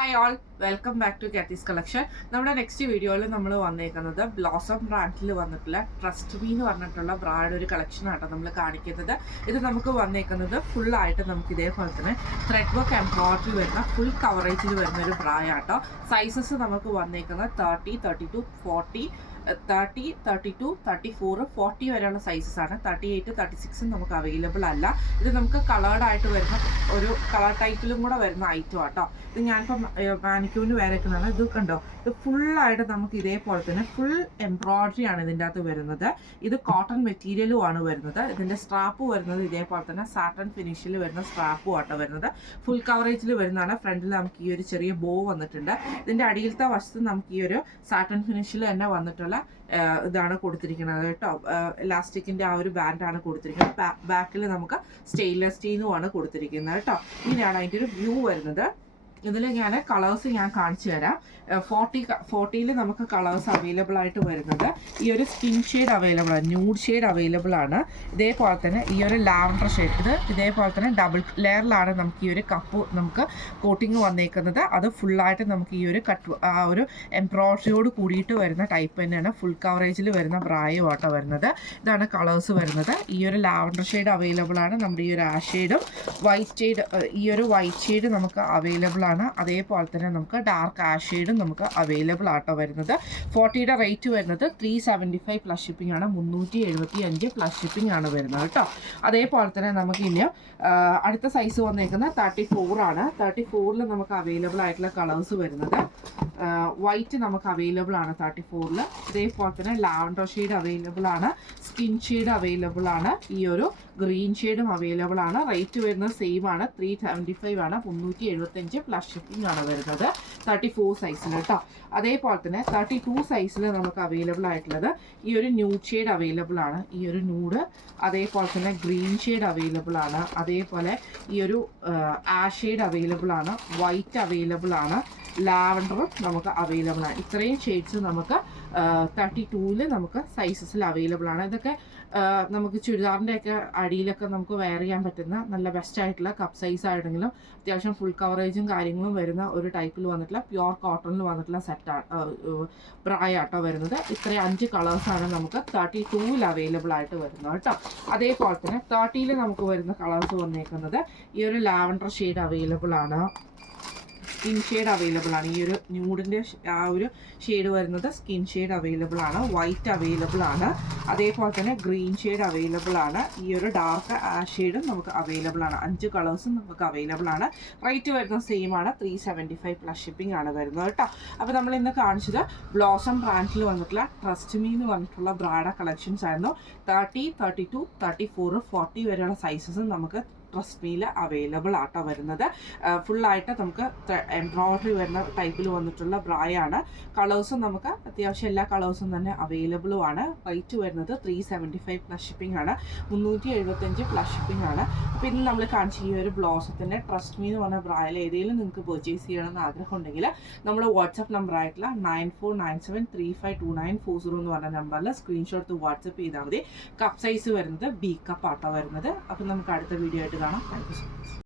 Hi all, welcome back to Kathy's collection. നമ്മുടെ next വീഡിയോയിൽ നമ്മൾ വന്നേക്കുന്നത് ബ്ലോസം ബ്രാൻഡിൽ വന്നിട്ടുള്ള ട്രസ്റ്റ് മീ എന്ന് പറഞ്ഞിട്ടുള്ള ബ്രാൻഡ് ഒരു കളക്ഷനാട്ടോ നമ്മൾ കാണിക്കുന്നത്. ഇത് നമുക്ക് വന്നേക്കുന്നത് ഫുള്ളായിട്ട് നമുക്ക് ഇതേപോലെ തന്നെ ത്രെഡ് വർക്ക് എംബ്രോയിഡറി വരുന്ന ഫുൾ കവറേജിൽ വരുന്ന ഒരു ബ്രായാട്ടോ. സൈസസ് നമുക്ക് വന്നേക്കുന്നത് 30, 32, 40, 30, 32, 34, 40 വരെയുള്ള സൈസസ് ആണ്. 38, 36 നമുക്ക് അവൈലബിൾ അല്ല. ഇത് നമുക്ക് കളേർഡ് ആയിട്ട് വരുന്ന ഒരു കളർ ടൈപ്പിലും കൂടെ വരുന്ന ഐറ്റം ആട്ടോ. ഇത് ഞാനിപ്പം മാനിക്യൂവിന് വരയ്ക്കുന്നതാണ്. ഇത് കണ്ടോ, ഇത് ഫുള്ളായിട്ട് നമുക്ക് ഇതേപോലെ തന്നെ ഫുൾ എംബ്രോയിഡറി ആണ് ഇതിൻ്റെ അകത്ത് വരുന്നത്. ഇത് കോട്ടൺ മെറ്റീരിയലും ആണ് വരുന്നത്. ഇതിൻ്റെ സ്ട്രാപ്പ് വരുന്നത് ഇതേപോലെ തന്നെ സാറ്റൻ ഫിനിഷിൽ വരുന്ന സ്ട്രാപ്പും ആട്ടോ വരുന്നത്. ഫുൾ കവറേജിൽ വരുന്നതാണ്. ഫ്രണ്ടിൽ നമുക്ക് ഈ ഒരു ചെറിയ ബോ വന്നിട്ടുണ്ട്. ഇതിൻ്റെ അടിയിലത്തെ വശത്ത് നമുക്ക് ഈ ഒരു സാറ്റൻ ഫിനിഷിൽ തന്നെ വന്നിട്ടുള്ള ഇതാണ് കൊടുത്തിരിക്കുന്നത് കേട്ടോ. ഇലാസ്റ്റിക്കിൻ്റെ ആ ഒരു ബാൻഡാണ് കൊടുത്തിരിക്കുന്നത്. ബാക്കിൽ നമുക്ക് സ്റ്റെയിൻലെസ് സ്റ്റീലുമാണ് കൊടുത്തിരിക്കുന്നത് കേട്ടോ. ഇങ്ങനെയാണ് അതിൻ്റെ ഒരു വ്യൂ വരുന്നത്. ഇതിൽ ഞാൻ കളേഴ്സ് ഞാൻ കാണിച്ചു തരാം. 40യിൽ നമുക്ക് കളേഴ്സ് അവൈലബിൾ ആയിട്ട് വരുന്നത് ഈ ഒരു സ്കിൻ ഷെയ്ഡ് അവൈലബിൾ ആണ്, ന്യൂഡ് ഷെയ്ഡ് അവൈലബിൾ ആണ്. ഇതേപോലെ തന്നെ ഈ ഒരു ലാവൻഡർ ഷെയ്ഡ്, ഇത് ഇതേപോലെ തന്നെ ഡബിൾ ലെയറിലാണ് നമുക്ക് ഈ ഒരു കപ്പ് നമുക്ക് കോട്ടിങ് വന്നേക്കുന്നത്. അത് ഫുള്ളായിട്ട് നമുക്ക് ഈ ഒരു ആ ഒരു എംബ്രോയിഡറിയോട് കൂടിയിട്ട് വരുന്ന ടൈപ്പ് തന്നെയാണ്. ഫുൾ കവറേജിൽ വരുന്ന ബ്രായുമാട്ടോ വരുന്നത്. ഇതാണ് കളേഴ്സ് വരുന്നത്. ഈ ഒരു ലാവൻഡർ ഷെയ്ഡ് അവൈലബിൾ ആണ്. നമ്മുടെ ഈ ഒരു ആഷ് ഷെയ്ഡും വൈറ്റ് ഷെയ്ഡ്, ഈ ഒരു വൈറ്റ് ഷെയ്ഡ് നമുക്ക് അവൈലബിൾ ആണ്. അതേപോലെ തന്നെ നമുക്ക് ഡാർക്ക് ആഷ് ഷെയ്ഡും നമുക്ക് അവൈലബിൾ ആട്ടോ വരുന്നത്. 40യുടെ റേറ്റ് വരുന്നത് 375 പ്ലസ് ഷിപ്പിംഗ് ആണ്. 375 പ്ലസ് ഷിപ്പിംഗ് ആണ് വരുന്നത് കേട്ടോ. അതേപോലെ തന്നെ നമുക്ക് ഇനി അടുത്ത സൈസ് വന്നേക്കുന്നത് 34 ആണ്. 34ൽ നമുക്ക് അവൈലബിൾ ആയിട്ടുള്ള കളേഴ്സ് വരുന്നത് വൈറ്റ് നമുക്ക് അവൈലബിൾ ആണ് 34ൽ. ഇതേപോലെ തന്നെ ലാവൻഡർ ഷെയ്ഡ് അവൈലബിൾ ആണ്, സ്കിൻ ഷെയ്ഡ് അവൈലബിൾ ആണ്, ഈ ഒരു ഗ്രീൻ ഷെയ്ഡും അവൈലബിൾ ആണ്. റേറ്റ് വരുന്നത് സെയിം ആണ്, 375 ആണ്. 375 പ്ലസ് ഷിപ്പിംഗ് ആണ് വരുന്നത് 34 സൈസിൽ കേട്ടോ. അതേപോലെ തന്നെ 32 സൈസിൽ നമുക്ക് അവൈലബിൾ ആയിട്ടുള്ളത് ഈ ഒരു ന്യൂഡ് ഷെയ്ഡ് അവൈലബിൾ ആണ്. ഈ ഒരു ന്യൂഡ്, അതേപോലെ തന്നെ ഗ്രീൻ ഷെയ്ഡ് അവൈലബിൾ ആണ്. അതേപോലെ ഈ ഒരു ആഷ് ഷെയ്ഡ് അവൈലബിൾ ആണ്, വൈറ്റ് അവൈലബിൾ ആണ്, ലാവൻഡറും നമുക്ക് അവൈലബിൾ ആണ്. ഇത്രയും ഷെയ്ഡ്സ് നമുക്ക് 32ൽ നമുക്ക് സൈസസിൽ അവൈലബിൾ ആണ്. ഇതൊക്കെ നമുക്ക് ചുരിദാറിൻ്റെ ഒക്കെ അടിയിലൊക്കെ നമുക്ക് വെയർ ചെയ്യാൻ പറ്റുന്ന നല്ല ബെസ്റ്റ് ആയിട്ടുള്ള കപ്പ് സൈസ് ആയിട്ടെങ്കിലും അത്യാവശ്യം ഫുൾ കവറേജും കാര്യങ്ങളും വരുന്ന ഒരു ടൈപ്പിൽ വന്നിട്ടുള്ള പ്യുവർ കോട്ടണിൽ വന്നിട്ടുള്ള ബ്രായാട്ടോ വരുന്നത്. ഇത്രയും 5 കളേഴ്സാണ് നമുക്ക് 32ൽ അവൈലബിൾ ആയിട്ട് വരുന്നത് കേട്ടോ. അതേപോലെ തന്നെ 30ൽ നമുക്ക് വരുന്ന കളേഴ്സ് വന്നേക്കുന്നത് ഈ ഒരു ലാവൻഡർ ഷെയ്ഡ് അവൈലബിൾ ആണ്, സ്കിൻ ഷെയ്ഡ് അവൈലബിൾ ആണ്. ഈ ഒരു ന്യൂഡിൻ്റെ ആ ഒരു ഷെയ്ഡ് വരുന്നത് സ്കിൻ ഷെയ്ഡ് അവൈലബിൾ ആണ്, വൈറ്റ് അവൈലബിൾ ആണ്, അതേപോലെ തന്നെ ഗ്രീൻ ഷെയ്ഡ് അവൈലബിൾ ആണ്, ഈ ഒരു ഡാർക്ക് ആഷ് ഷെയ്ഡും നമുക്ക് അവൈലബിൾ ആണ്. 5 കളേഴ്സും നമുക്ക് അവൈലബിൾ ആണ്. റേറ്റ് വരുന്നത് സെയിം ആണ്, 375 പ്ലസ് ഷിപ്പിംഗ് ആണ് വരുന്നത് കേട്ടോ. അപ്പോൾ നമ്മൾ ഇന്ന് കാണിച്ചത് ബ്ലോസം ബ്രാൻഡിൽ വന്നിട്ടുള്ള ട്രസ്റ്റ് മീ എന്ന് പറഞ്ഞിട്ടുള്ള ബ്രാൻഡ് കളക്ഷൻസ് ആയിരുന്നു. 30, 32, 34, 40 വരെയുള്ള സൈസസും നമുക്ക് ട്രസ്റ്റ് മീൽ അവൈലബിൾ ആട്ടോ വരുന്നത്. ഫുള്ളായിട്ട് നമുക്ക് എംബ്രോയിഡറി വരുന്ന ടൈപ്പിൽ വന്നിട്ടുള്ള ബ്രായാണ്. കളേഴ്സും നമുക്ക് അത്യാവശ്യം എല്ലാ കളേഴ്സും തന്നെ അവൈലബിളും ആണ്. റേറ്റ് വരുന്നത് 375 പ്ലസ് ഷിപ്പിംഗ് ആണ്, 375 പ്ലസ് ഷിപ്പിംഗ് ആണ്. അപ്പോൾ ഇന്ന് നമ്മൾ കാണിച്ച ഈ ഒരു ബ്ലോസത്തിൻ്റെ ട്രസ്റ്റ് മീ എന്ന് പറഞ്ഞ ബ്രായിൽ ഏതെങ്കിലും നിങ്ങൾക്ക് പർച്ചേസ് ചെയ്യണമെന്ന് ആഗ്രഹം ഉണ്ടെങ്കിൽ നമ്മുടെ വാട്സപ്പ് നമ്പർ ആയിട്ടുള്ള 9497352940 എന്ന് പറഞ്ഞ നമ്പറിൽ സ്ക്രീൻഷോട്ട് വാട്സപ്പ് ചെയ്താൽ മതി. കപ്പ് സൈസ് വരുന്നത് B കപ്പ് ആട്ടോ വരുന്നത്. അപ്പോൾ നമുക്ക് അടുത്ത വീഡിയോ ആയിട്ട് കാണാം. Thank you so much.